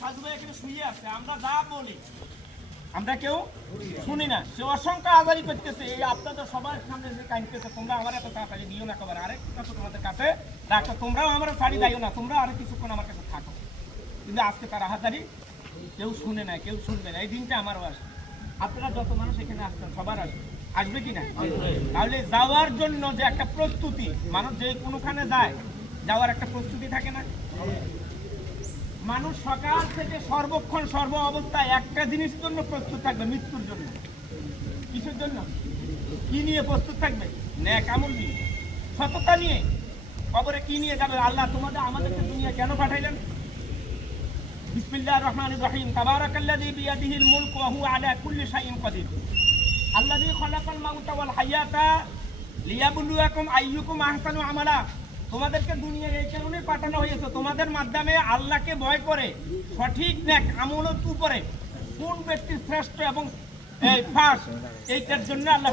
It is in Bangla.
সাধু ভাই এখানে শুয়ে আছে, আমরা যা বলি। আমরা কেউ শুনি না। সে অসংখ্য আজারি করতেছে, এই আপনাদের সবার সামনে যে কাইনতেছে তোমরা আমার এত তাড়াতাড়ি দিও না কবার আরেক কথা তোমাদের কাছে রাখো, তোমরাও আমার শাড়ি দাইও না, তোমরা আরেক কিছুক্ষণ আমার কাছে থাকো। কিন্তু আজকে তারা হাজারি, কেউ শুনে না, কেউ শুনবে না। এই দিনটা আমারও আসবে। আপনারা যত মানুষ এখানে আসছেন, সবার আসবে। আসবে কি না? তাহলে যাওয়ার জন্য যে একটা প্রস্তুতি, মানুষ যে কোনোখানে যায়, যাওয়ার একটা প্রস্তুতি থাকে না? মানুষ সকাল থেকে সর্বক্ষণ, সর্ব অবস্থায় একটা জিনিসের জন্য প্রস্তুত থাকবে, মৃত্যুর জন্য। কিসের জন্য? কি নিয়ে প্রস্তুত থাকবে? ন্যাক আমল নিয়ে। সততা নিয়ে। কবরে কি নিয়ে যাবে? আল্লাহ তোমাদের, আমাদেরকে দুনিয়া কেন পাঠাইলেন? বিসমিল্লাহির রহমানির রহিম। তাবারাকাল্লাযী বিয়াদিহিল মুলকু ওয়া হুয়া আলা কুল্লি শাইইন কাদির। আল্লাযী খালাকাল মাউতা ওয়াল হায়াতা লিয়াবলুয়াকুম আইয়ুকুম আহসানু আমালা। তোমাদেরকে দুনিয়ায় এই কারণে পাঠানো হয়েছে। তোমাদের মাধ্যমে আল্লাহকে ভয় করে, সঠিক ন্যাক আমলত উপরে কোন ব্যক্তি শ্রেষ্ঠ এবং ফার্স্ট এইটার জন্য আল্লাহ